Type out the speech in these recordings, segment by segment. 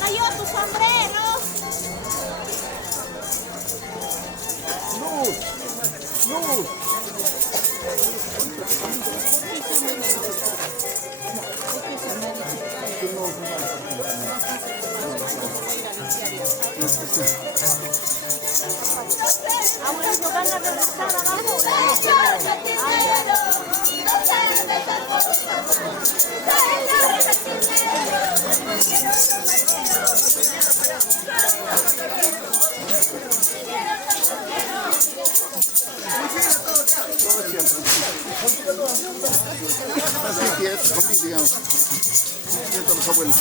cayó tu sombrero. Luz. Luz. Ahora nos van a regresar abajo. Así es, conmigo, digamos. Siento los abuelos.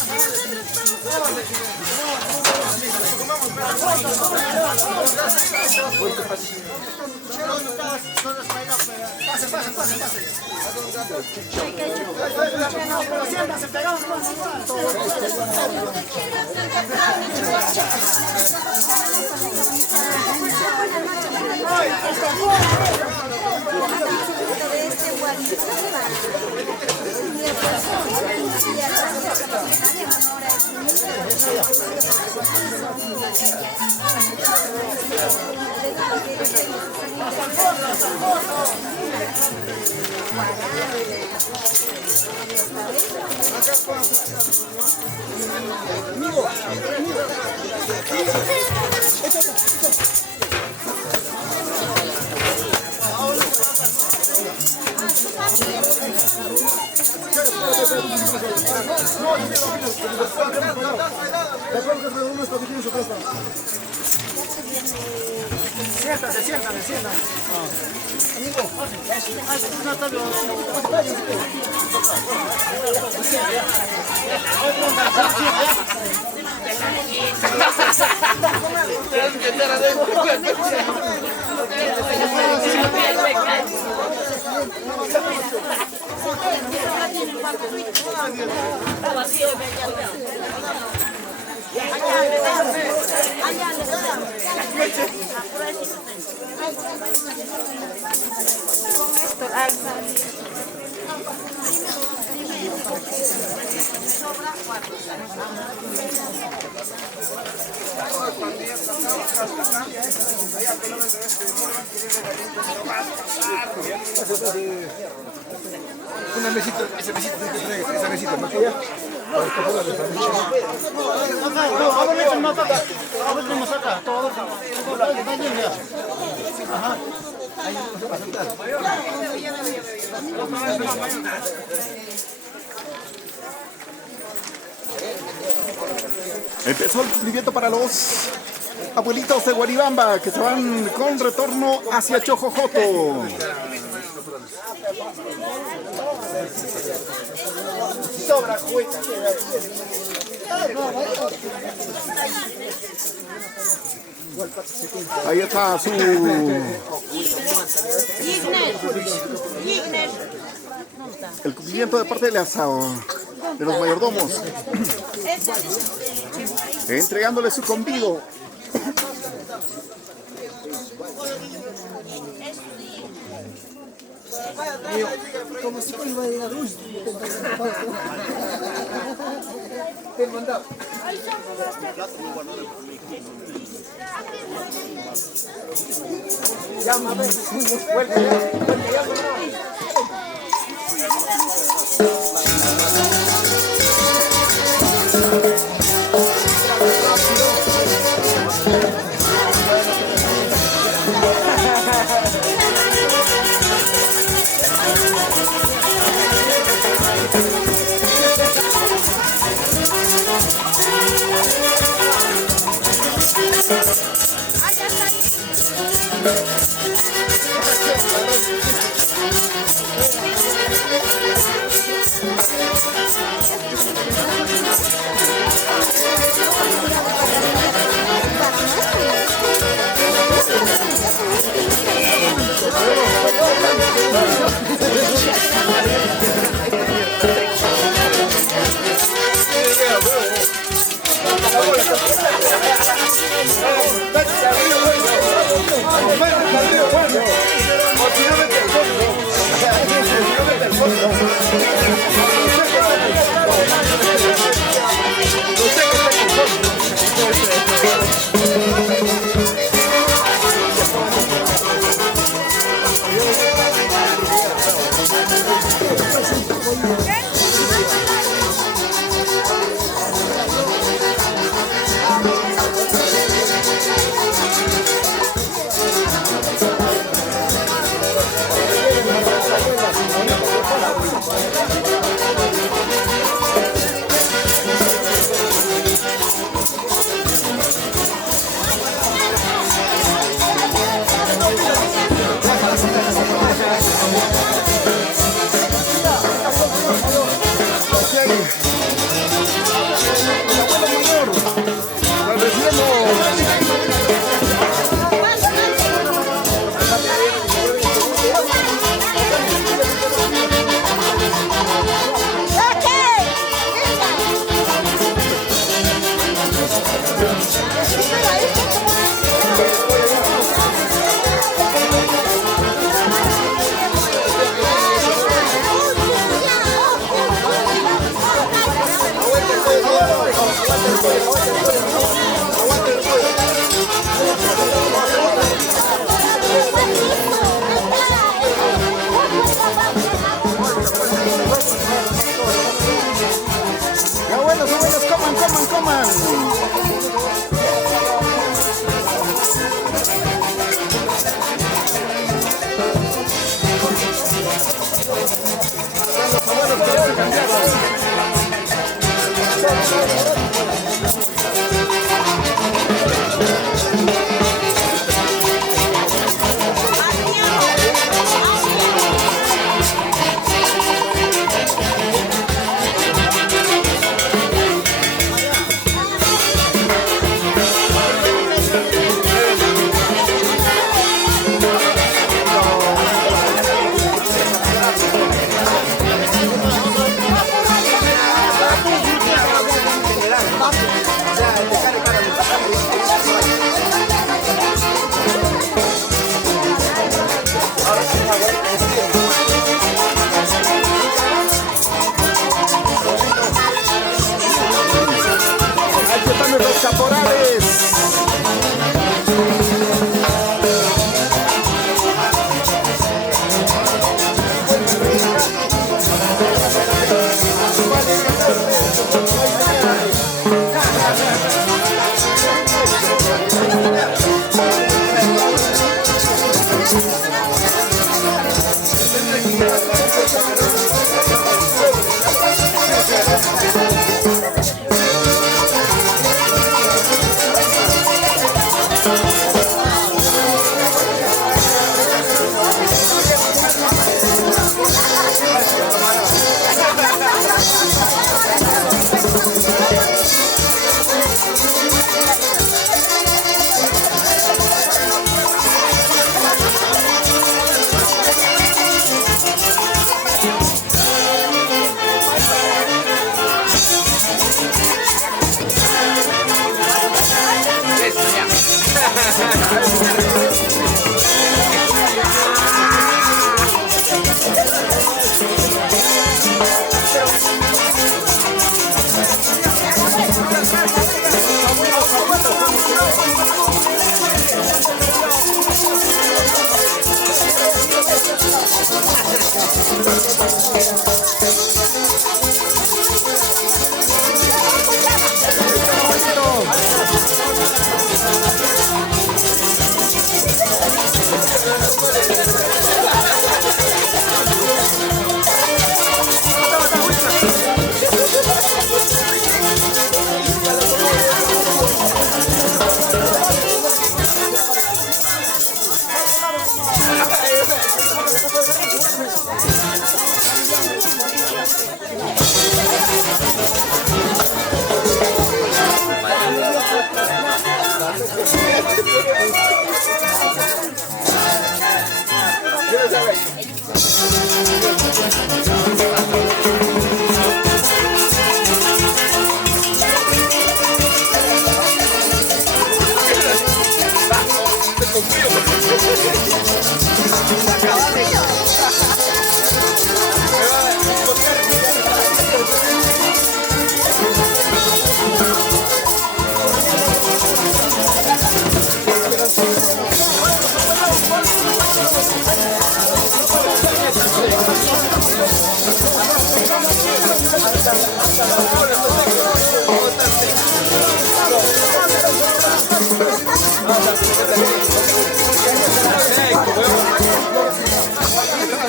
Siéntate, siéntate, siéntate. Con esto alza. Una mesita, esa mesita, esa mesita, ¿no? Empezó el cumplimiento para los abuelitos de Guaribamba que se van con retorno hacia Chojojoto. Ahí está su... el cumplimiento de parte de los mayordomos. Entregándole su convido. Como si iba a ir a luz. Te mandaba. Llámame, Bueno,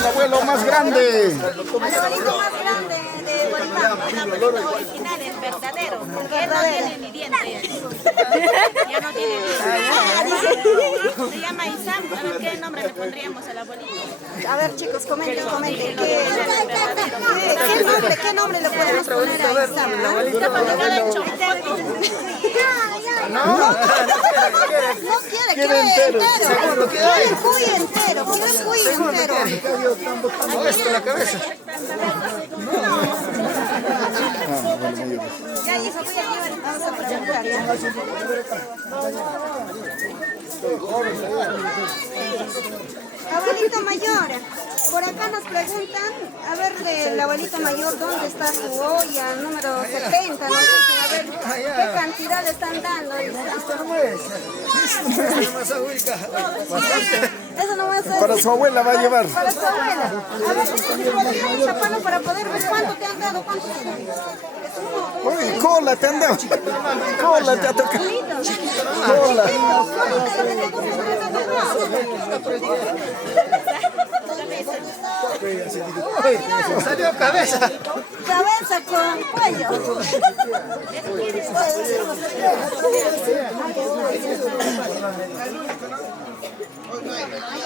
El abuelo más grande. El abuelito más grande de Bolívar, el abuelito original, el verdadero, porque él no tiene ni dientes. Ya no tiene dientes. Se llama Isam. A ver, ¿qué nombre le pondríamos al abuelito? A ver, chicos, comenten. ¿Qué nombre le podemos poner a Isam? Está fabricada en Chocopoto. No quiere entero. Quiere cuy entero. Esto la cabeza. Ya, hijo, voy a llevar. Vamos a presentar, ya. Abuelito mayor, por acá nos preguntan, a ver, del abuelito mayor, ¿dónde está su olla número 70? Nos dicen, a ver, ¿qué cantidad le están dando? Esto no es. Eso no es. Para su abuela va a llevar. Para su abuela. A ver, podríamos taparlo para poder ver cuánto te han dado, cuánto te han dado. Uy, cola te han dado. Cola te ha tocado. Cola. Salió cabeza. Cabeza con cuello.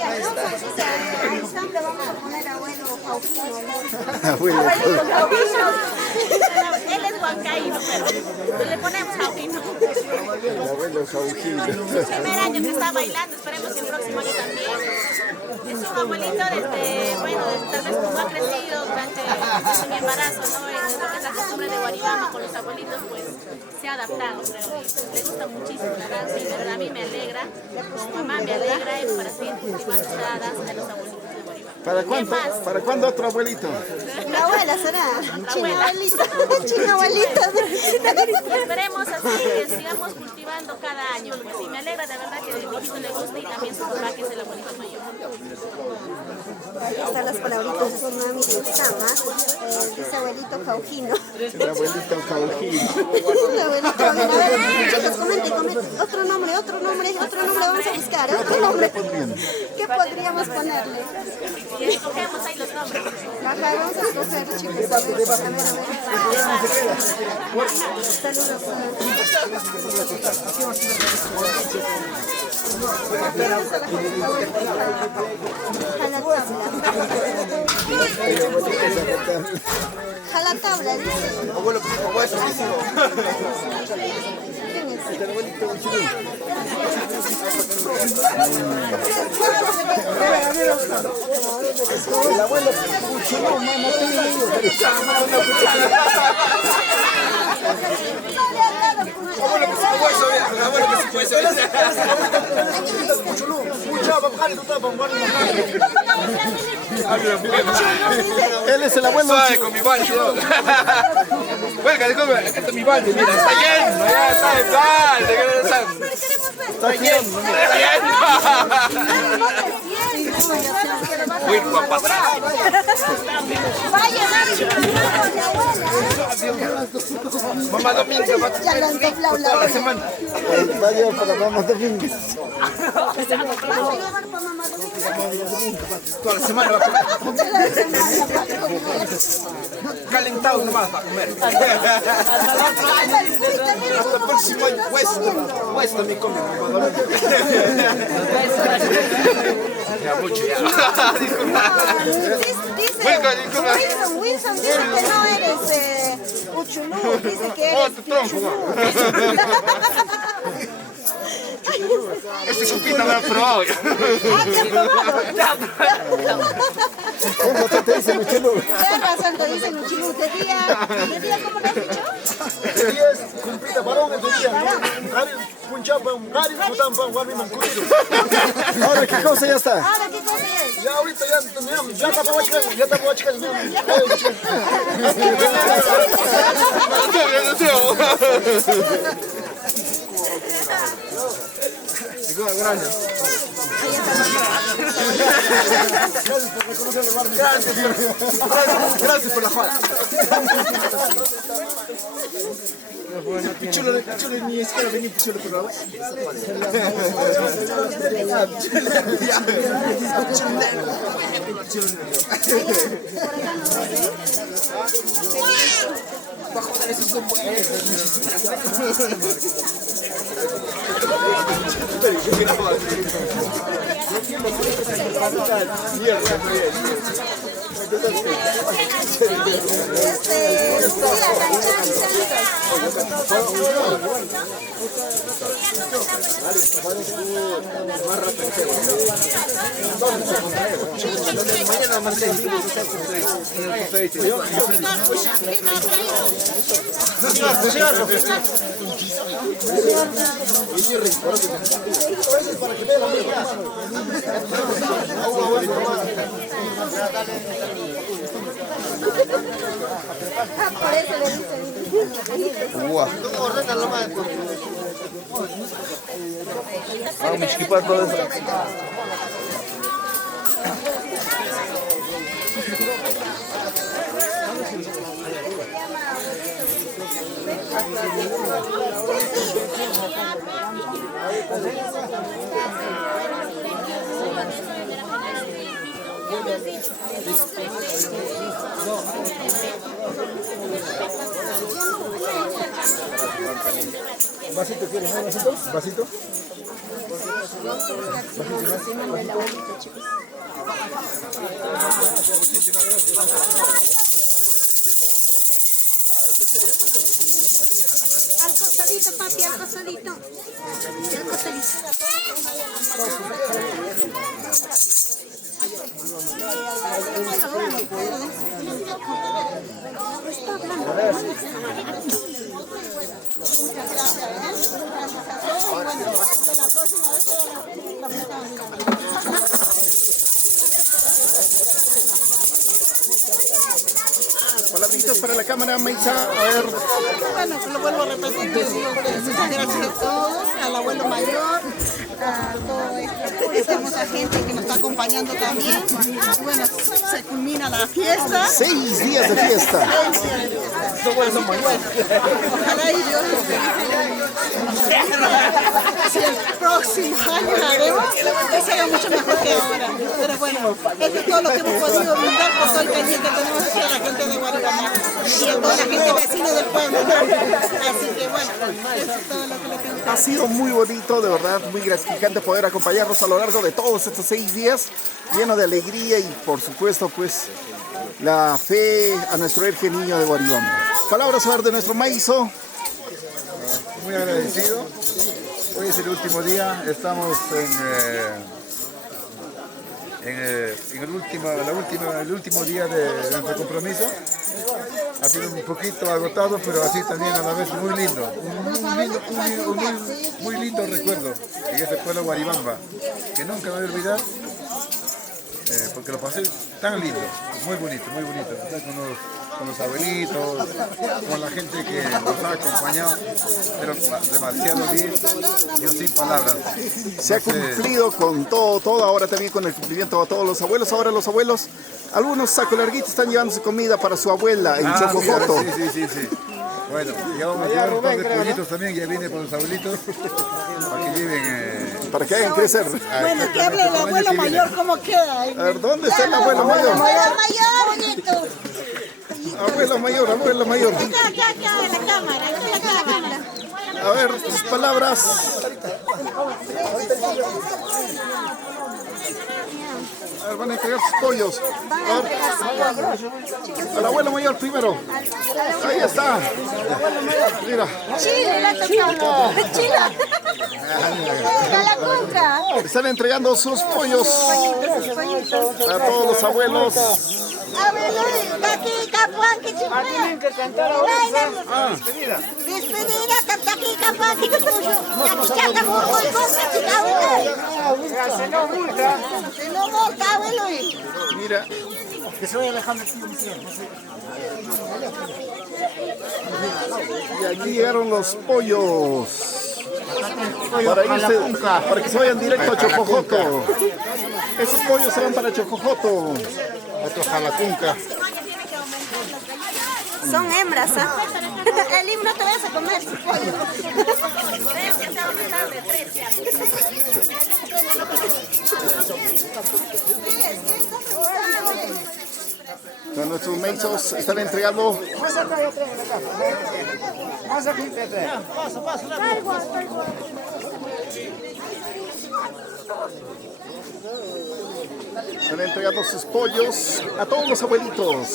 Ahí está, vamos a poner abuelo Jauquino. Abuelo. Él es huancaíno, pero le ponemos Jauquino. El abuelo Jauquino. Es el primer año que está bailando, esperemos que el próximo año también. Es un abuelito desde, bueno, tal vez como ha crecido desde mi embarazo, ¿no? En lo que es la costumbre de Guaribama con los abuelitos, pues se ha adaptado, creo. Le gusta muchísimo la danza y de verdad a mí me alegra, como mamá me alegra y para seguir cultivando esta danza de los abuelitos de Guaribama. ¿Para cuándo otro abuelito? La abuela será. China abuelita. China abuelita. Esperemos así que sigamos cultivando cada año, pues, y me alegra de verdad que a mi hijito le guste y también su papá que es el abuelito mayor. Ahí están las palabritas de su mami de Sama. Dice abuelito Jauquino. El abuelito Jauquino. El abuelito Jauquino. A ver, chicos, comenten. Otro nombre vamos a buscar. Otro nombre. ¿Qué podríamos ponerle? Y escogemos ahí los nombres. Ajá, vamos a escoger, chicos. A ver. Saludos. Jala tabla, dice. Abuelo, como eso, El abuelo Cuchillo, mamá, él es el abuelo con mi balde. Cuelga, este es mi balde, mira, está lleno, ya está el balde, está lleno. Uy, papá. Vaya, Mamá Domingo, Ya lo han doblado la toda la hora. semana. Va a llevar para Mamá Domínguez. ¿Vas a llevar para mamá Domingo? Toda la semana va a comer. Calentado nomás para comer. Hasta el próximo año. Hueso mi come. Ya mucho ya. Wilson dice que no eres Uchulú, dice que eres Tu tronco. Este chupito me lo he probado. Te dicen Uchulú. Tienes razón, te dicen Uchulú. ¿De día cómo lo has dicho? Este día es cumplida varón, este día. Ahora, ¿qué cosa ya está? Ahora, ¿qué cosa es? Ya ahorita ya está para chicar, Gracias por la jugada. Pichulo ni siquiera venía pichulo por la web. Por eso le dicen. Vamos a esquipar todo eso. ¿Vasito quieres? ¿No? ¿Vasito? ¿Vasito? Al costadito, papi, al costadito. Al costadito. Palabritas para la cámara, Meisa. A ver. Bueno, lo vuelvo a repetir, les digo que muchas gracias a todos, al abuelo mayor, a toda esta hermosa gente que nos está acompañando también. Bueno, se culmina la fiesta. 6 días de fiesta. Ojalá y Dios nos bendiga. Si el próximo año la haremos, que sea mucho mejor que ahora. Pero bueno, esto es todo lo que hemos podido brindar por todo el pendiente que tenemos aquí a la gente de Guaribamá y a toda la gente vecina del pueblo. Así que bueno, eso es todo lo que le tengo que Ha sido muy bonito, de verdad, muy gratificante poder acompañarnos a lo largo de todos estos 6 días, lleno de alegría y por supuesto pues la fe a nuestro Virgen Niño de Guaribamba. Palabras a ver de nuestro Maizo. Muy agradecido. Hoy es el último día, estamos en el último día de nuestro compromiso. Ha sido un poquito agotado, pero así también a la vez muy lindo. Muy lindo recuerdo en este pueblo Guaribamba, que nunca me voy a olvidar, porque lo pasé tan lindo, muy bonito, estar con los abuelitos, con la gente que nos ha acompañado, pero demasiado bien, yo sin palabras. Se ha cumplido con todo, ahora también con el cumplimiento a todos los abuelos. Ahora los abuelos, algunos saco larguitos están llevándose comida para su abuela en Chocojoto. Sí. Bueno, ya vamos a llevar un par de pollitos también, ya viene por los abuelitos, para que lleven... Para que hagan crecer. Bueno, que hable el abuelo mayor, ¿cómo queda? A ver, ¿dónde está el abuelo mayor? Abuelo mayor, bonito. Abuelo mayor, abuelo mayor. Acá, en la cámara, en la cámara. A ver, tus palabras. A ver, van a entregar sus pollos. A ver, al abuelo mayor primero. Ahí está. Mira. Chile, la tocamos. Chile. La conca. Están entregando sus pollos a todos los abuelos. Abuelo, aquí, capuán, que chingada. Tienen que cantar ahora. Despedida, aquí, capuán, que chingada. Aquí, chaca, muy contra, chica, se no multa. Se no multa, abuelo. Mira. Que se vaya alejando aquí. Y aquí llegaron los pollos. Para que se vayan directo a Chocojoto. Esos pollos se van para Chocojoto. Otro jalacunca. Son hembras, ¿ah? El himno te vas a comer su pollo. Con nuestros meisos están entregando. Están entregando sus pollos a todos los abuelitos.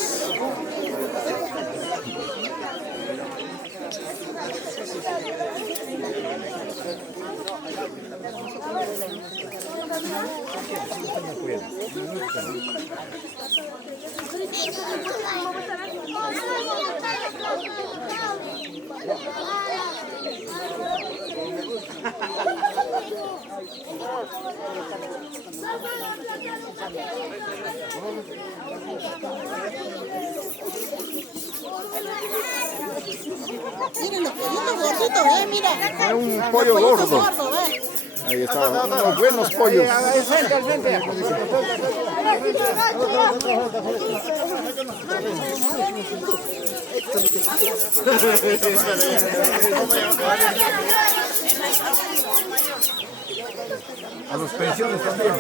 Miren los pollitos gorditos, mira. Era un pollo gordo. Ahí está, unos buenos pollos. A los pensiones también.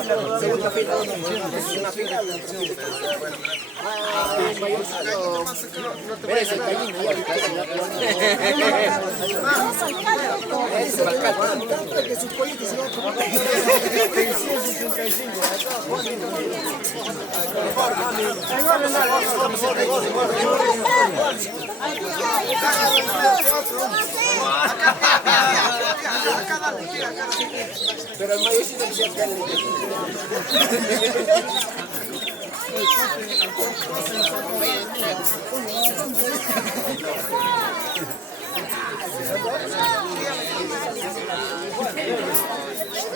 Pero el maíz sí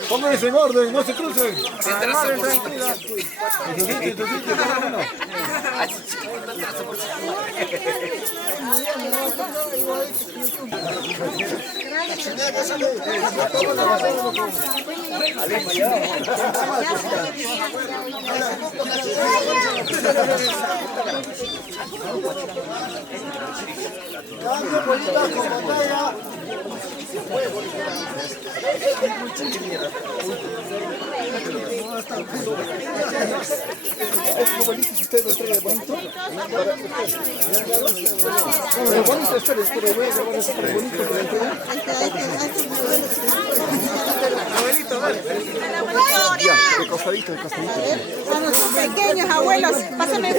Pónganse en orden, no se crucen. Ya, de costadito, de costadito. A nuestros pequeños abuelos, pásame.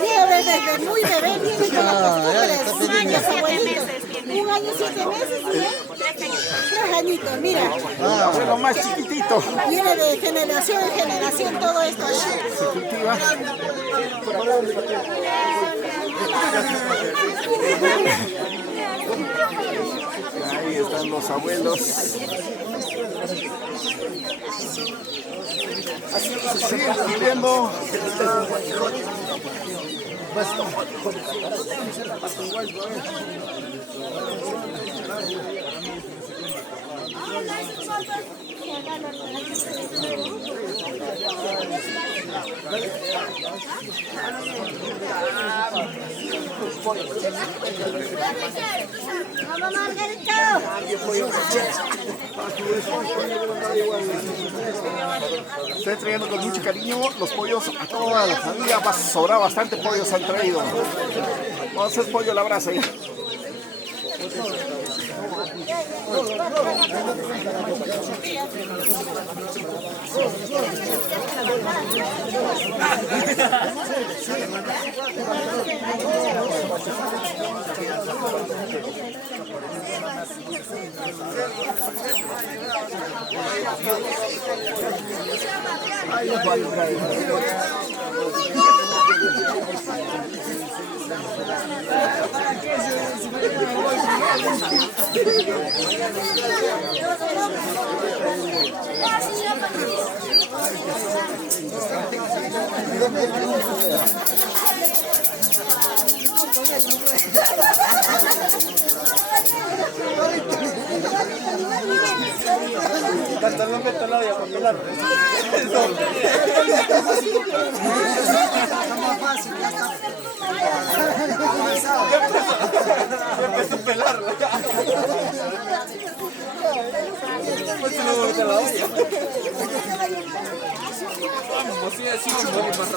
Mira, desde muy bebé viene con las costumbres. 1 año, abuelito. 1 año, 7 meses, ¿sí? 3 añitos, mira. Lo más chiquitito. Viene de generación en generación todo esto. Se cultiva. Ahí están los abuelos. Siguen viviendo. Mamá Margarita. Estoy entregando con mucho cariño los pollos a toda la familia. Va a sobrar bastante pollos han traído. Vamos a hacer pollo a la brasa ahí. Empezó a pelarla. Vamos, sí, así vamos más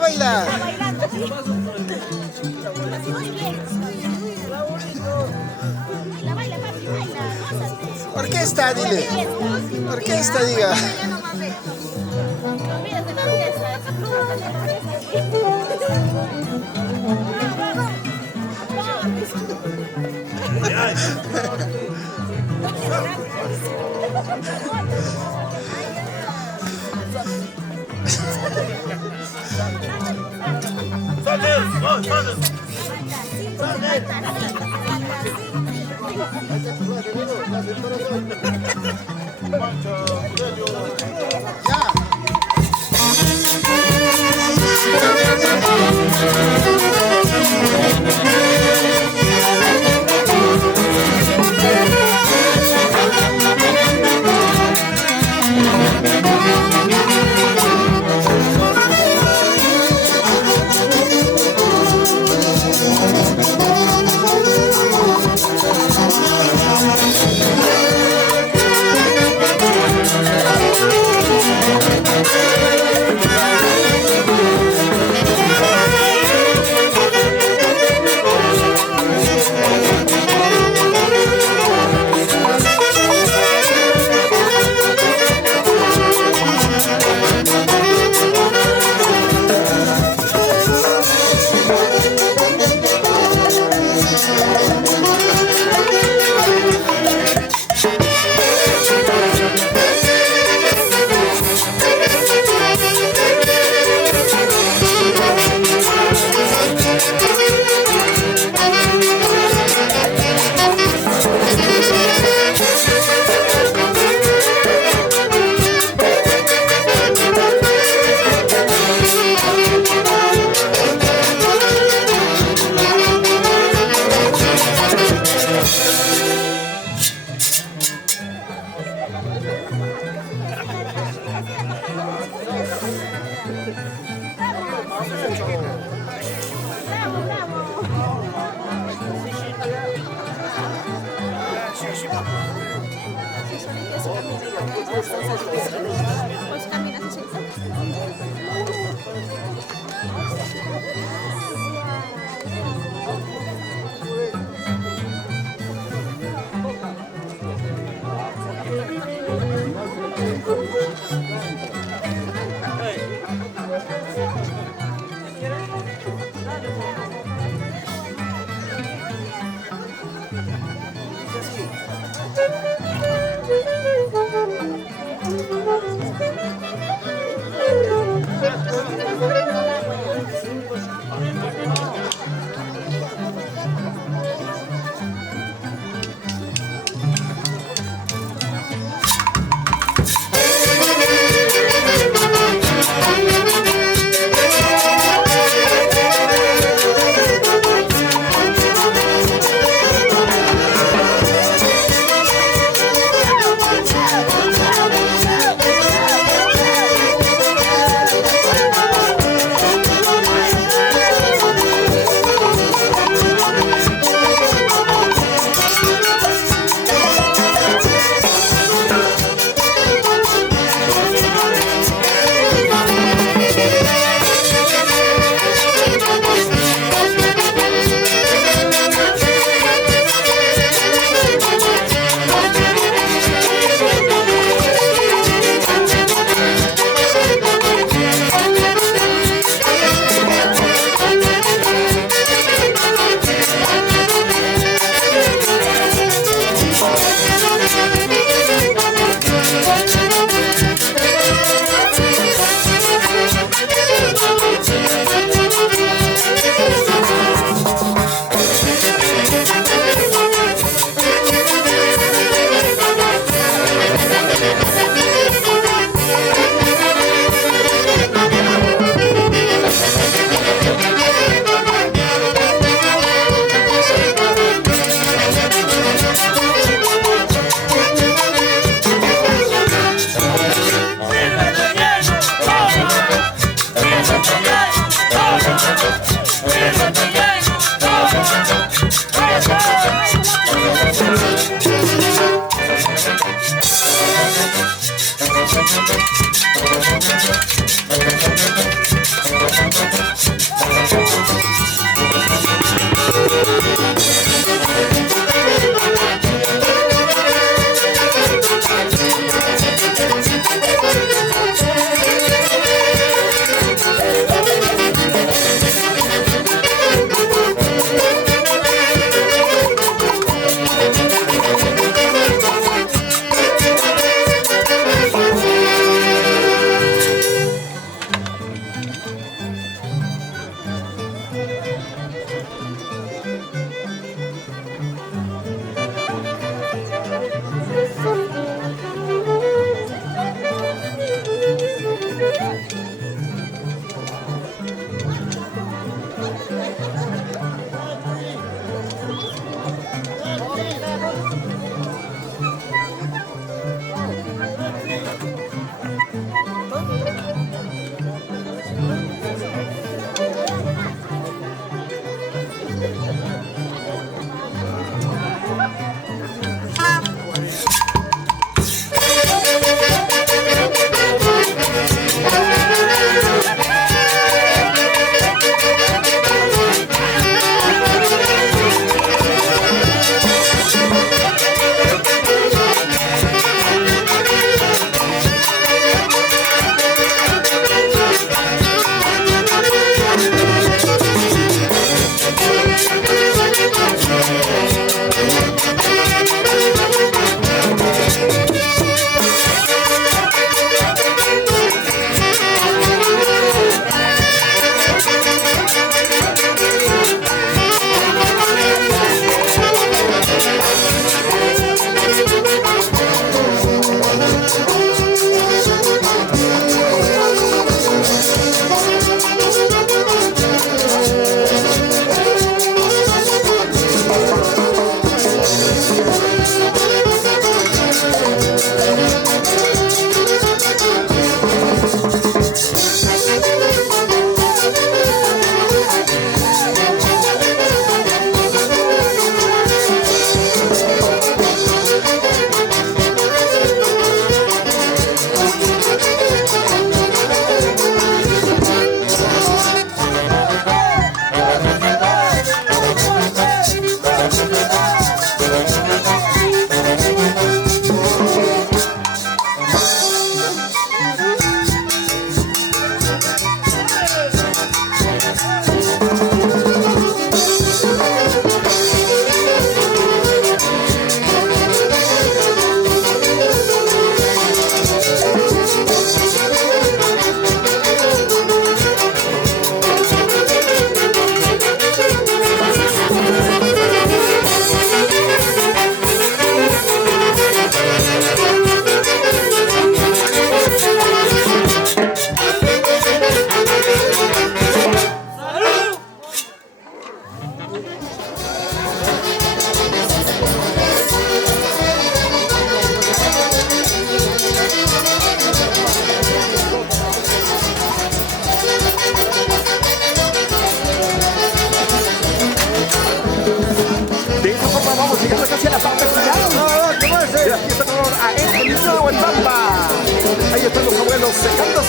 baila. Orquesta, dile. Orquesta, diga.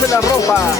en la ropa.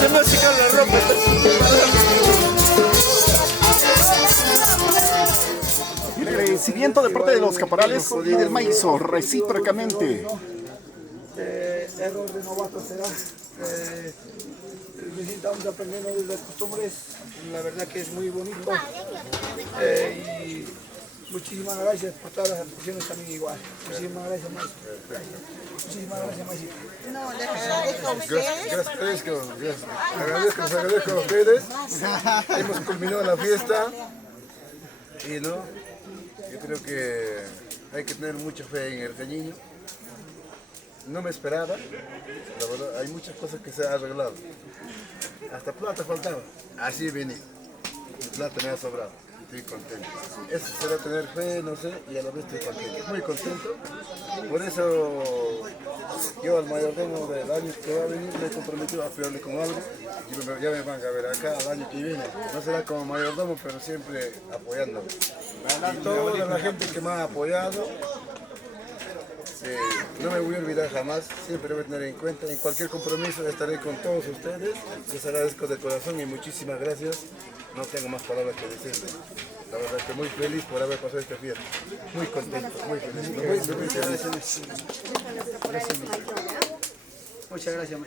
Se me ha secado la ropa. El agradecimiento de parte de los caporales y del Maizo, recíprocamente. Error de novato será. Necesitamos aprender de las costumbres. La verdad que es muy bonito. Y muchísimas gracias por todas las atenciones también igual. Muchísimas gracias, maestro. Muchísimas gracias, maestro. No, les agradezco a ustedes. Les agradezco a ustedes. Hemos culminado la fiesta y no, yo creo que hay que tener mucha fe en el cañiño. No me esperaba, la verdad, hay muchas cosas que se han arreglado. Hasta plata faltaba, así vení. Plata me ha sobrado, estoy contento. Eso será tener fe, no sé, y a la vez estoy contento, muy contento. Por eso yo al mayordomo del año que va a venir me he comprometido a apoyarle con algo. Y ya me van a ver acá al año que viene. No será como mayordomo, pero siempre apoyándome. Y toda la gente que me ha apoyado, no me voy a olvidar jamás, siempre voy a tener en cuenta. En cualquier compromiso estaré con todos ustedes. Les agradezco de corazón y muchísimas gracias. No tengo más palabras que decirles. La verdad que muy feliz por haber pasado esta fiesta. Muy contento, muy feliz. Muy feliz. Muchas gracias, maestro. Muchas gracias.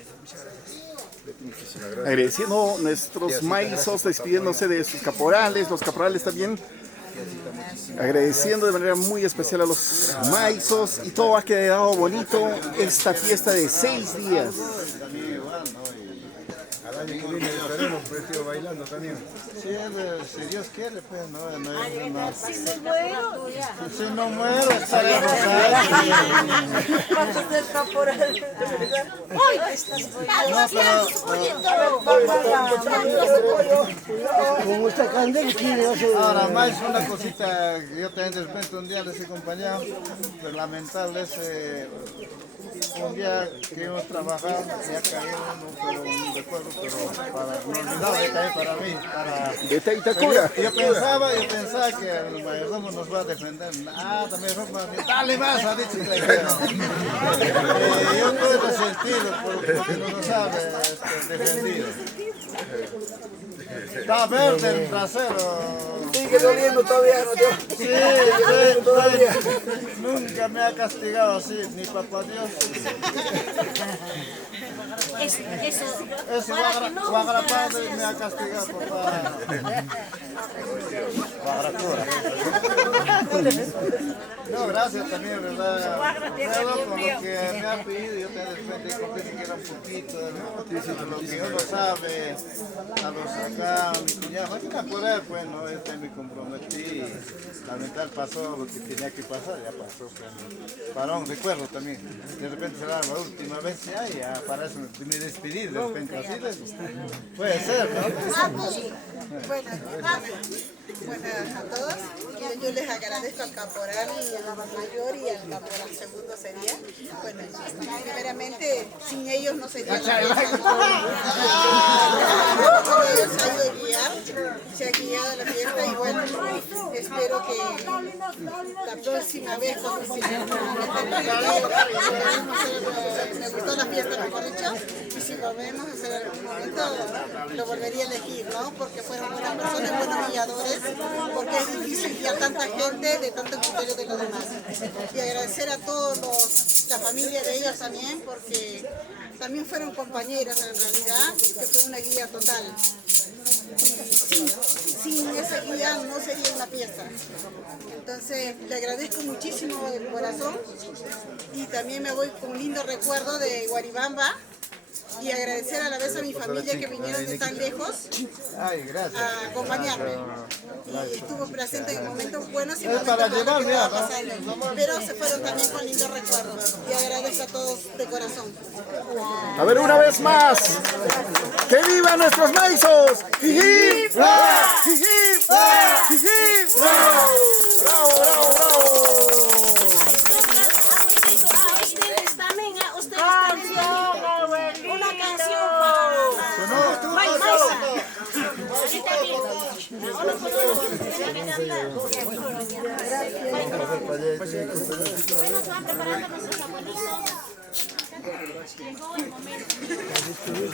Agradeciendo nuestros maizos, despidiéndose de sus caporales, los caporales también. Agradeciendo de manera muy especial a los maizos y todo ha quedado bonito esta fiesta de 6 días. Al año que viene estaremos pues, bailando también. Sí, si Dios quiere, pues no hay más. Si no muero, estaremos ahí. Ahora más una cosita que yo también de repente un día les he acompañado, pues lamentable es un día que hemos trabajado y ha caído pero un recuerdo, pero para no olvidar caer para mí, De Teitacura. yo pensaba que el mayordomo nos va a defender. También dale más, ha dicho que yo estoy resentido porque no nos ha defendido. Está verde el trasero. Sigue doliendo todavía, ¿no? Sí, nunca me ha castigado así, ni papá Dios. Eso Guagrapado me ha castigado, papá. No, gracias también, ¿verdad? Pero con lo que me ha pedido, yo te repente compré que era un poquito, ¿no? Lo que uno sabe, a los acá, mi cuñado. ya, más que nada por él, pues, ¿no? Yo me comprometí, lamentablemente pasó lo que tenía que pasar, ya pasó, pues, ¿no? Para un recuerdo también, de repente será la última vez, ya para eso me despedí, de repente así, puede ser, ¿no? Buenas a todos. Yo les agradezco al caporal mayor y al caporal segundo sería. Bueno, primeramente, sin ellos no sería la fiesta. Ellos se ha guiado la fiesta y bueno, espero que la próxima vez cuando me gustó la fiesta, mejor dicho, y si volvemos a hacer algún momento, lo volvería a elegir, ¿no? Porque fueron buenas personas, buenos guiadores, porque es difícil guiar tanta gente de tanto criterio de los demás. Y agradecer a todos la familia de ellos también, porque también fueron compañeros en realidad, que fue una guía total. Sin esa guía no sería una fiesta. Entonces le agradezco muchísimo de corazón y también me voy con un lindo recuerdo de Guaribamba. Y agradecer a la vez a mi familia que vinieron de tan lejos a acompañarme. Y estuvo presente en momentos buenos y momentos malos que estaba pasando. Pero se fueron también con lindos recuerdos. Y agradezco a todos de corazón. A ver, una vez más. ¡Que vivan nuestros maizos! ¡Jiji! ¡Jiji! ¡Jiji! ¡Bravo, bravo, bravo! Una canción para Maisa. Bueno, se van preparando nuestros abuelitos. Llegó el momento,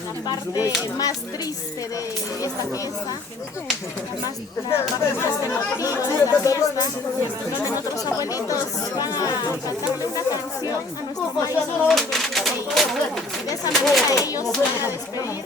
la parte más triste de esta fiesta, la parte más emotiva de la fiesta, donde nuestros abuelitos van a cantarle una canción a nuestros maestros y de esa manera ellos se van a despedir.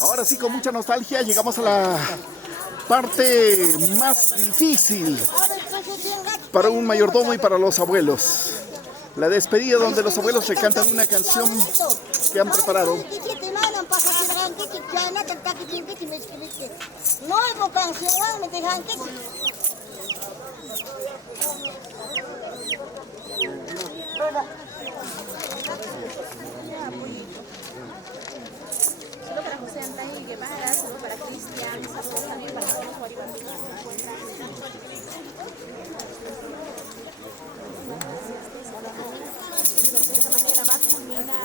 Ahora sí, con mucha nostalgia, llegamos a la parte más difícil para un mayordomo y para los abuelos. La despedida donde los abuelos le cantan una canción que han preparado. Saludos para José Antonio Guevara, saludos para Cristian, saludos también para todos los guaribanos que se encuentran. De esta manera va a culminar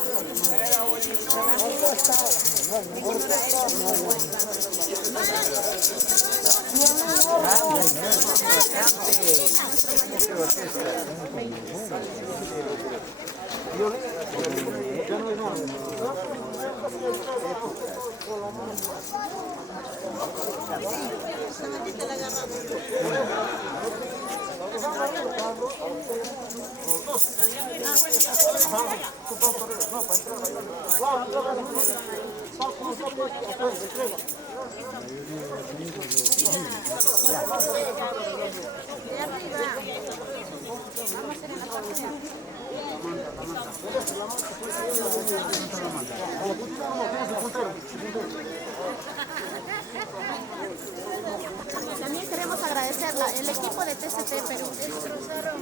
También queremos agradecer el equipo de TCT Perú.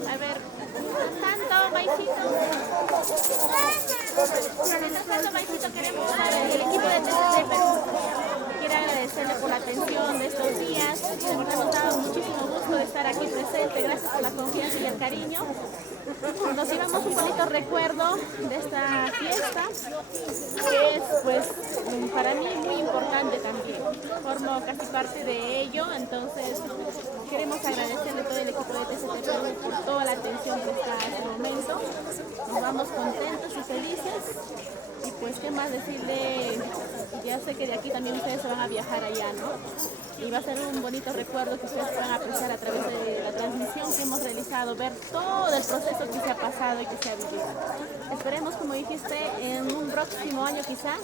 A ver, tanto Maicito. Maicito, queremos el equipo de TCT Perú. Quiero agradecerle por la atención de estos días. De verdad nos da muchísimo gusto de estar aquí presente. Gracias por la confianza y el cariño. Nos llevamos un bonito recuerdo de esta fiesta, que es pues para mí muy importante también. Formo casi parte de ello, entonces queremos agradecerle a todo el equipo de TCT Perú por toda la atención prestada en este momento. Nos vamos contentos y felices y pues qué más decirle Ya sé que de aquí también ustedes se van a viajar allá, ¿no? Y va a ser un bonito recuerdo que ustedes puedan apreciar a través de la transmisión que hemos realizado, ver todo el proceso que se ha pasado y que se ha vivido. Esperemos, como dijiste, en un próximo año quizás,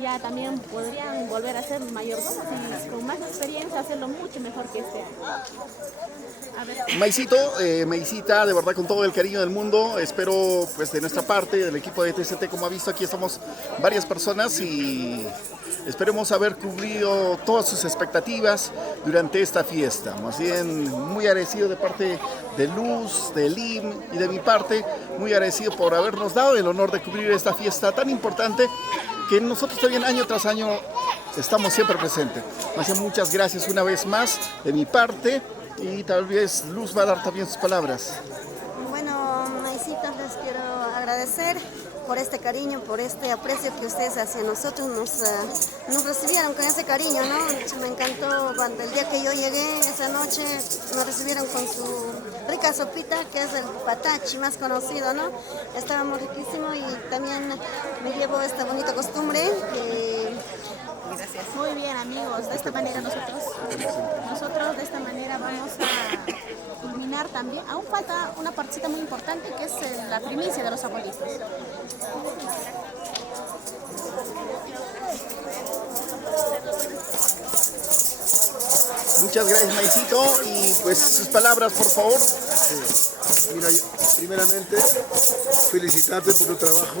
ya también podrían volver a ser mayordomos y con más experiencia hacerlo mucho mejor que este año. A ver. Maicito, Maicita, de verdad con todo el cariño del mundo, espero pues de nuestra parte, del equipo de TCT, como ha visto aquí estamos varias personas y esperemos haber cumplido todas sus expectativas durante esta fiesta. Más bien muy agradecido de parte de Luz, de Lim y de mi parte, muy agradecido por habernos dado el honor de cubrir esta fiesta tan importante que nosotros también año tras año estamos siempre presentes. Más bien muchas gracias una vez más de mi parte. Y tal vez Luz va a dar también sus palabras. Bueno, maicitas, les quiero agradecer por este cariño, por este aprecio que ustedes hacia nosotros nos recibieron con ese cariño, ¿no? Me encantó cuando el día que yo llegué, esa noche, nos recibieron con su rica sopita, que es el patachi más conocido, ¿no? Estábamos riquísimos y también me llevo esta bonita costumbre que... Gracias. Muy bien, amigos, de esta manera nosotros de esta manera vamos a culminar también. Aún falta una partecita muy importante que es la primicia de los abuelitos. Muchas gracias, Maicito, y pues sus palabras, por favor. Sí. Mira, primeramente, felicitarte por tu trabajo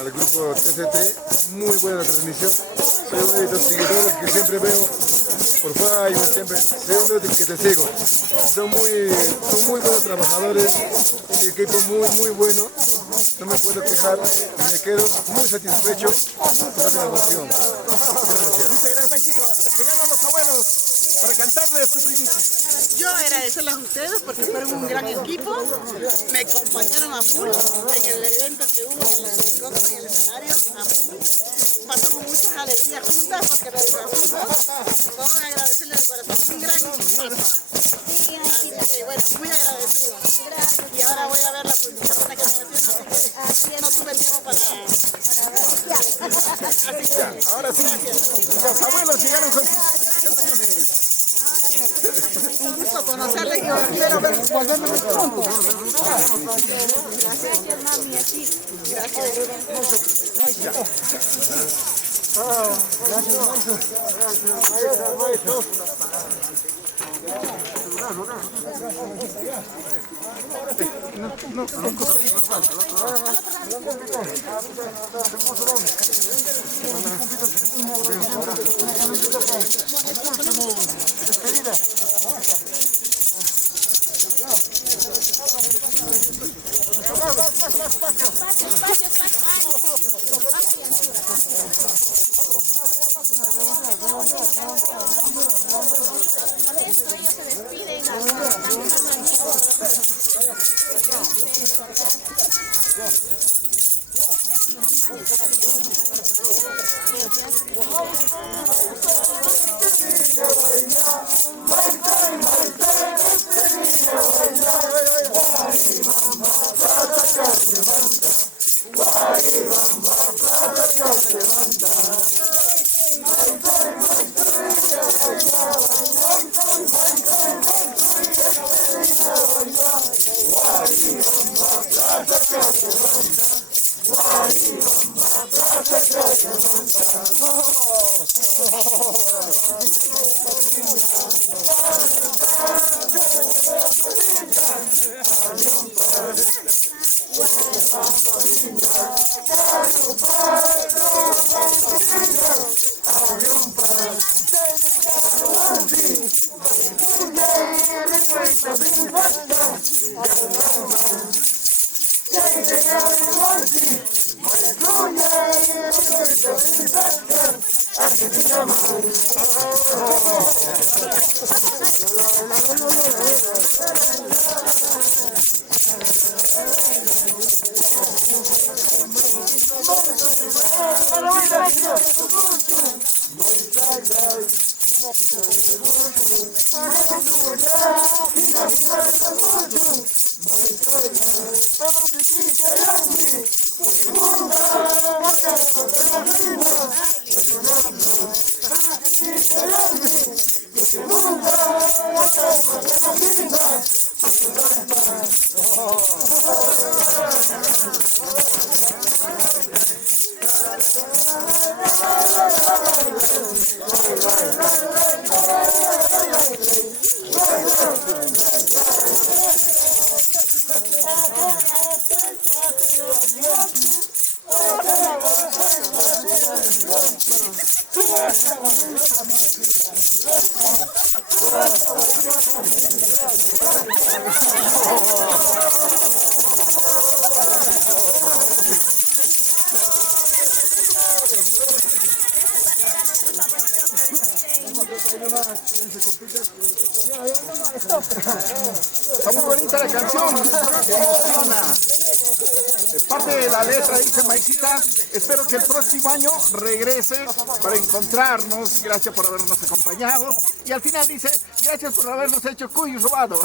al grupo TCT, muy buena la transmisión. Soy uno de los seguidores que siempre veo por Facebook, siempre soy uno de los que te sigo. Son muy buenos trabajadores, el equipo muy bueno, no me puedo quejar, me quedo muy satisfecho con la grabación. Gracias. Muchas gracias, Maicito. Llegaron los abuelos para cantarles su primicia. Yo agradecerles a ustedes porque fueron un gran equipo, me acompañaron a full en el evento que hubo en el escenario, a full. Pasamos muchas alegrías juntas porque realizamos juntos. Vamos a agradecerles de corazón, un gran paso. Así que bueno, muy agradecido. Y ahora voy a ver la publicación que me haciendo, así que no tuve tiempo para ver. Así que, ahora sí, los abuelos llegaron con sus canciones. un gusto conocerles y espero volverme pronto. Gracias, mami, así. Con esto ellos se despiden. Vamos, Está muy bonita la canción, emociona. Parte de la letra dice Maicita, espero que el próximo año regrese para encontrarnos, gracias por habernos acompañado. Y al final dice, gracias por habernos hecho cuy robado.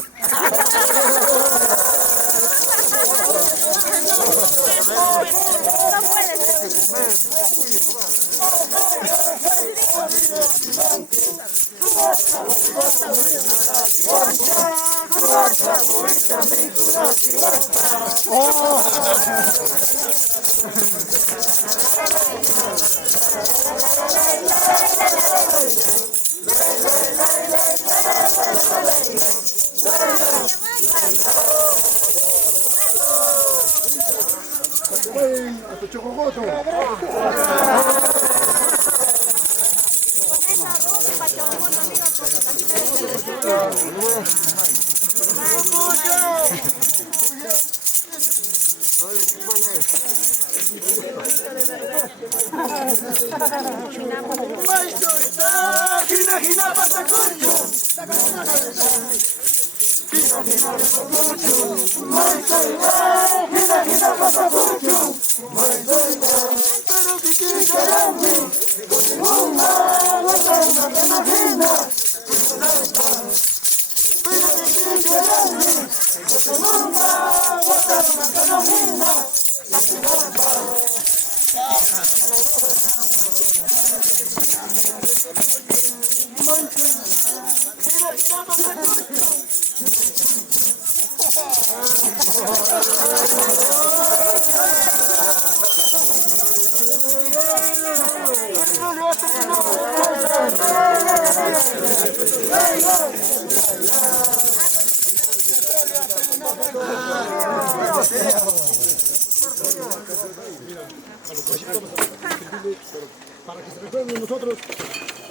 Para que se recuerden de nosotros,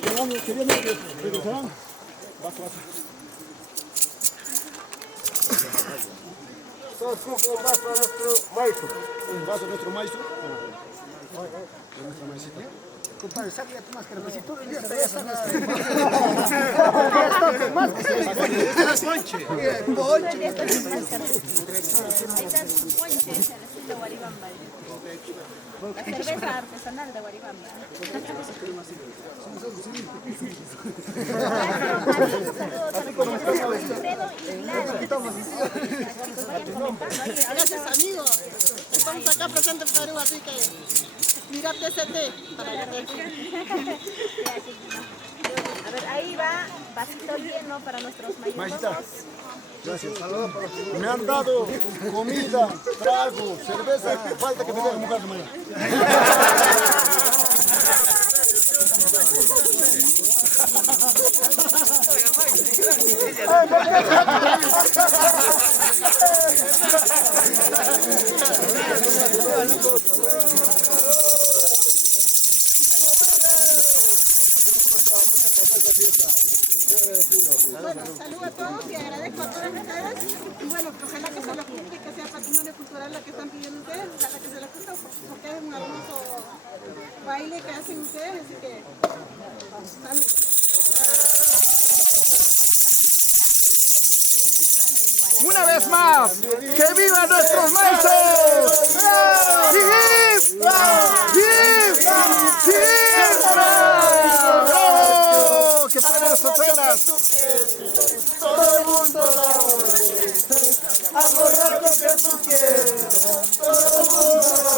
que el año que viene regresarán. Un vaso para nuestro maestro. Un vaso de nuestro maestro. ¿De nuestra maicita? Compadre, saque ya tu máscara, pues si todo el día te vayas a la... Más que se es ponche. Ponche. Ahí está ponche, es el estilo Guaribamba. La cerveza artesanal de Guaribamba. Gracias, amigos. Estamos acá presentes en Perú, así que mira TCT para la A ver, ahí va, vasito lleno para nuestros mayores. Gracias. Me han dado comida, trago, cerveza. Falta que me den un lugar de mañana. Bueno, saludo a todos y agradezco a todos ustedes. Y bueno, ojalá que se los cumple, que sea patrimonio cultural la que están pidiendo ustedes, ojalá que se los cumple, porque es un hermoso baile que hacen ustedes, así que salud. Una vez más, ¡que vivan nuestros maestros! ¡Hip! ¡Hip! ¡Hip! ¡Bravo! ¡Que suenen las troperas! Todo el mundo la amor lo que tú quieres. Todo el mundo la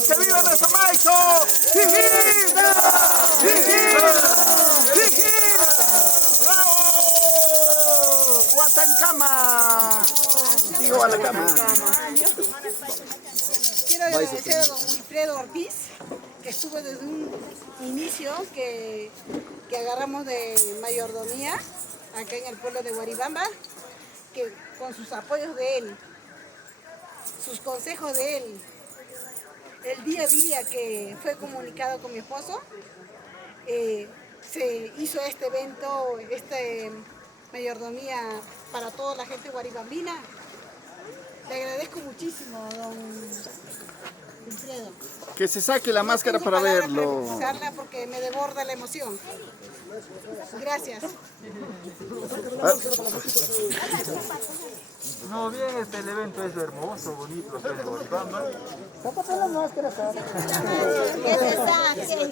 palmas, que viva nuestro Maizo. ¡Jiji! ¡Jiji! ¡Jiji! ¡Bravo! Guatancama. Digo a la cama. Quiero agradecer a don Wilfredo Ortiz, que estuvo desde un inicio que agarramos de mayordomía acá en el pueblo de Guaribamba, que con sus apoyos de él, sus consejos de él, el día a día que fue comunicado con mi esposo, se hizo este evento, mayordomía para toda la gente guaribambina. Le agradezco muchísimo, don Wilfredo. Que se saque la máscara No para tengo palabras verlo. para expresarla porque me desborda la emoción. Gracias. No, bien, el evento es hermoso, bonito, los de Guaribamba.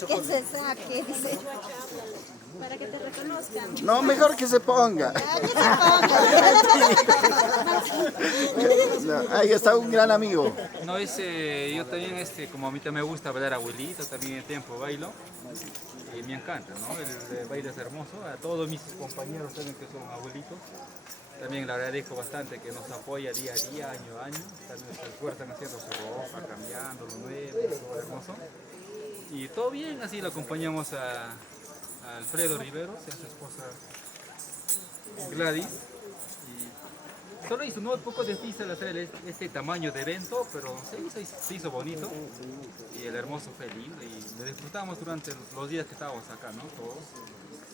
Que se saque, dice. Para que te reconozcan. No, mejor que se ponga. No, ahí está un gran amigo. No, yo también, como a mí también me gusta bailar abuelito, también en tiempo bailo. Y me encanta, ¿no? El baile es hermoso. A todos mis compañeros también que son abuelitos, también le agradezco bastante que nos apoya día a día, año a año. También se esfuerzan haciendo su ropa, cambiando lo nuevo, todo hermoso. Y todo bien, así lo acompañamos a Alfredo Riveros y a su esposa Gladys. Y solo hizo un poco difícil hacer este tamaño de evento, pero se hizo bonito y el hermoso fue lindo y lo disfrutamos durante los días que estábamos acá, ¿no? Todos,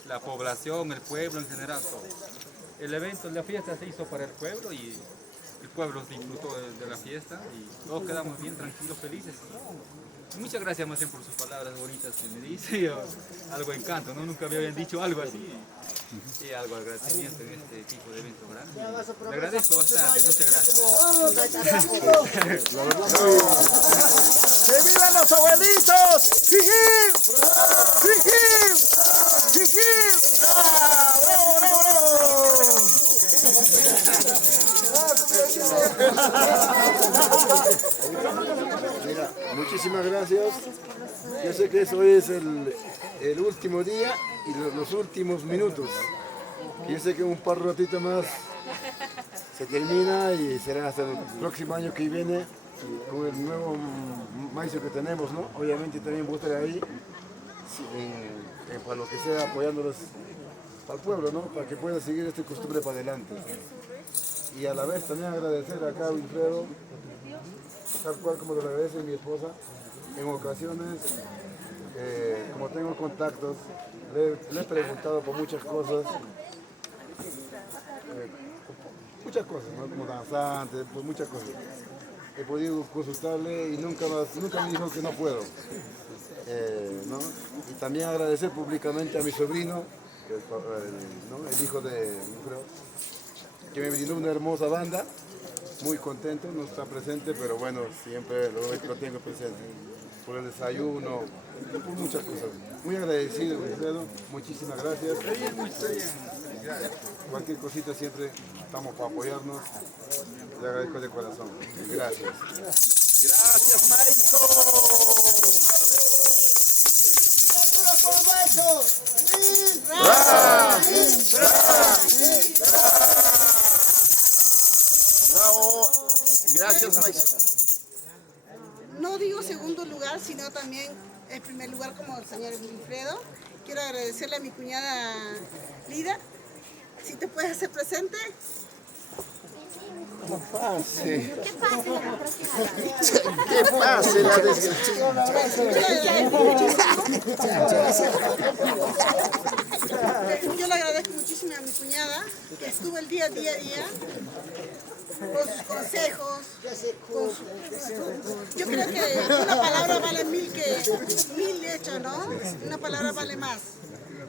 la población, el pueblo en general, todos. El evento, la fiesta se hizo para el pueblo y el pueblo disfrutó de la fiesta y todos quedamos bien tranquilos, felices. Muchas gracias más bien por sus palabras bonitas que me dice, algo encanto, ¿no? Nunca me habían dicho algo así y algo agradecimiento en este tipo de evento grande. Le agradezco bastante, muchas gracias. ¡Que vivan los abuelitos! ¡Jiji! ¡Jiji! ¡Jiji! ¡Bravo, bravo, Mira, muchísimas gracias. Yo sé que eso es el último día y los últimos minutos. Yo sé que un par de ratitos más se termina y será hasta el próximo año que viene con el nuevo maíz que tenemos, ¿no? Obviamente también voy a estar ahí para lo que sea apoyándolos al pueblo, ¿no? Para que pueda seguir esta costumbre para adelante. Y a la vez también agradecer acá a Wilfredo, tal cual como lo agradece mi esposa, en ocasiones, como tengo contactos, le he preguntado por muchas cosas, ¿no? Como danzante, pues muchas cosas. He podido consultarle y nunca me dijo que no puedo. ¿No? Y también agradecer públicamente a mi sobrino, ¿no? El hijo de Wilfredo, que me brindó una hermosa banda. Muy contento, no está presente, pero bueno, siempre lo tengo presente. Por el desayuno, por muchas cosas. Muy agradecido, Wilfredo, muchísimas gracias. Cualquier cosita siempre estamos para apoyarnos. Le agradezco de corazón. Gracias. Gracias, Maizo. Bravo. Gracias, Maizo. No digo segundo lugar, sino también el primer lugar como el señor Wilfredo. Quiero agradecerle a mi cuñada Lida. Si te puedes hacer presente. ¿Qué pase? ¿Qué pasa la próxima vez? ¿Qué pase la desgracia? Yo le agradezco muchísimo a mi cuñada, que estuvo el día con sus consejos. Yo creo que una palabra vale mil hechos, ¿no? Una palabra vale más.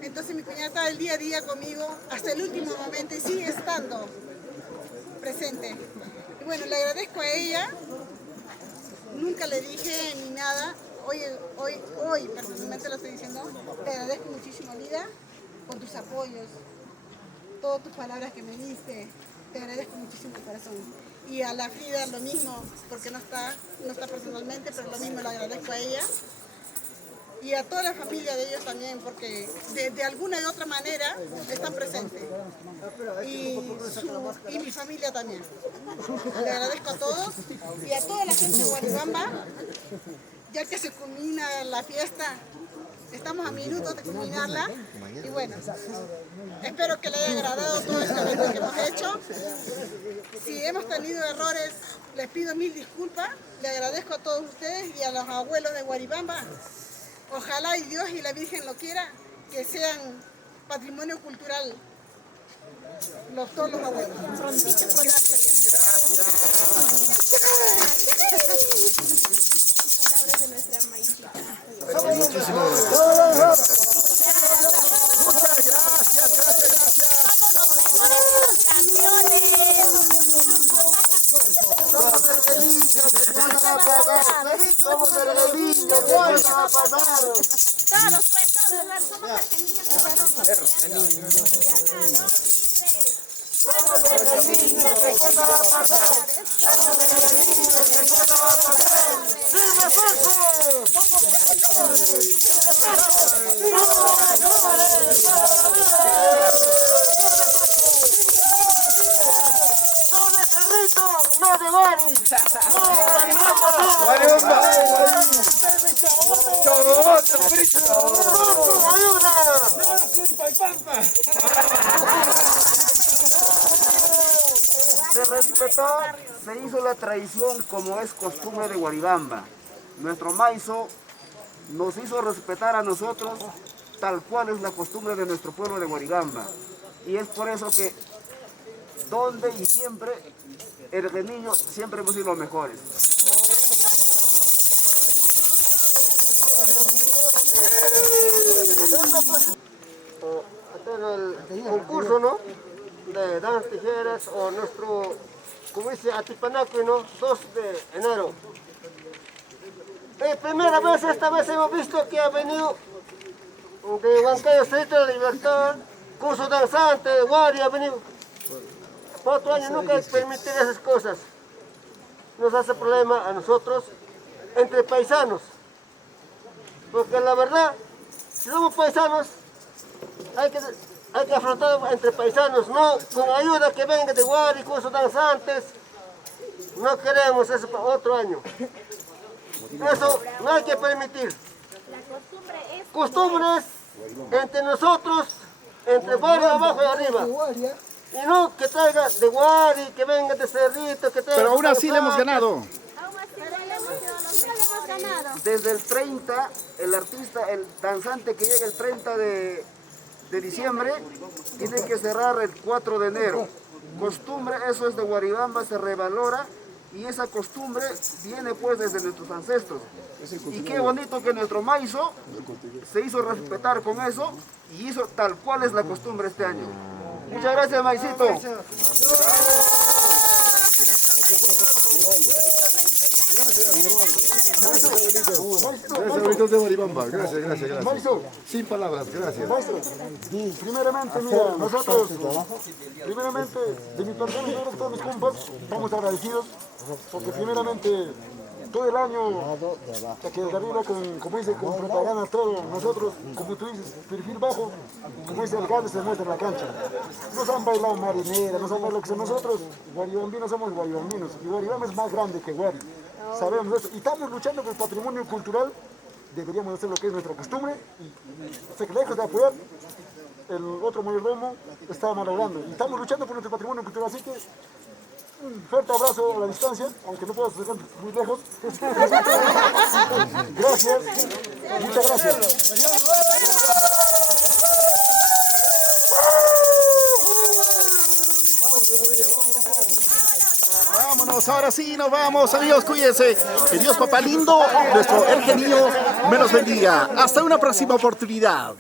Entonces mi cuñada está el día a día conmigo hasta el último momento y sigue estando presente. Y bueno, le agradezco a ella. Nunca le dije ni nada. Hoy personalmente lo estoy diciendo. Le agradezco muchísimo, Lida, con tus apoyos. todas tus palabras que me diste. Te agradezco muchísimo de corazón. Y a la Frida lo mismo, porque no está personalmente, pero lo mismo le agradezco a ella. Y a toda la familia de ellos también, porque de alguna y otra manera están presentes. Y mi familia también. Le agradezco a todos y a toda la gente de Guaribamba, ya que se culmina la fiesta. Estamos a minutos de culminarla y bueno, espero que le haya agradado todo este evento que hemos hecho. Si hemos tenido errores, les pido mil disculpas. Le agradezco a todos ustedes y a los abuelos de Guaribamba. Ojalá y Dios y la Virgen lo quiera, que sean patrimonio cultural todos los abuelos. Palabras de nuestra maízita. Muchísimas gracias. Muchas gracias. Somos los mejores y los campeones. Somos Berlillo, ¿qué va a pasar? Todos, pues, todos, somos argentinos. Somos Berlillo, ¿qué va a pasar? Somos Berlillo, ¿qué va a pasar? ¡Viva Fuego! ¡Somos ¡no de Cerrito, no de Bari! Se respetó, se hizo la tradición como es costumbre de Guaribamba. Nuestro maizo nos hizo respetar a nosotros tal cual es la costumbre de nuestro pueblo de Guaribamba. Y es por eso que donde y siempre el Geniño siempre hemos sido los mejores. El concurso, ¿no?, de danzas tijeras, o nuestro, como dice, Atipanaco, ¿no?, 2 de enero. Primera vez, esta vez hemos visto que ha venido de Huancayo, Centro de la Libertad, curso danzante, de Guari, ha venido. Para otro año nunca permitir esas cosas. Nos hace problema a nosotros, entre paisanos. Porque la verdad, si somos paisanos, hay que afrontar entre paisanos, no con ayuda que venga de Guari, cursos danzantes. No queremos eso para otro año. Eso no hay que permitir. Costumbres entre nosotros, entre barrio abajo y arriba. Y no que traiga de Guari, que venga de Cerrito, que traiga... Pero aún así le hemos ganado. Desde el 30, el artista, el danzante que llega el 30 de diciembre, tiene que cerrar el 4 de enero. Costumbre, eso es de Guaribamba, se revalora y esa costumbre viene pues desde nuestros ancestros. Y qué bonito que nuestro maizo se hizo respetar con eso y hizo tal cual es la costumbre este año. Muchas gracias, maicito. Gracias, amigos de Guaribamba. Gracias. Maestro, Sin palabras, gracias. maestro, primeramente, mira, nosotros, primeramente, de mi persona y de todos mis compas, estamos agradecidos, porque primeramente, todo el año, que desde arriba, como dice, con propaganda, todos nosotros, como tú dices, perfil bajo, como dice el gano, se muestra en la cancha. Nos han bailado marinera, nos han bailado que nosotros, guaribambinos, somos guaribambinos, y Guaribamba es más grande que Guari. Sabemos eso, y estamos luchando por el patrimonio cultural, deberíamos hacer lo que es nuestra costumbre, y sé que lejos de apoyar, el otro mayordomo está malogrando, y estamos luchando por nuestro patrimonio cultural, así que un fuerte abrazo a la distancia, aunque no puedo acercar muy lejos. Gracias, muchas gracias. Vámonos, ahora sí nos vamos, amigos, cuídense. Que Dios Papá Lindo, nuestro Ergenillo, me los bendiga. Hasta una próxima oportunidad.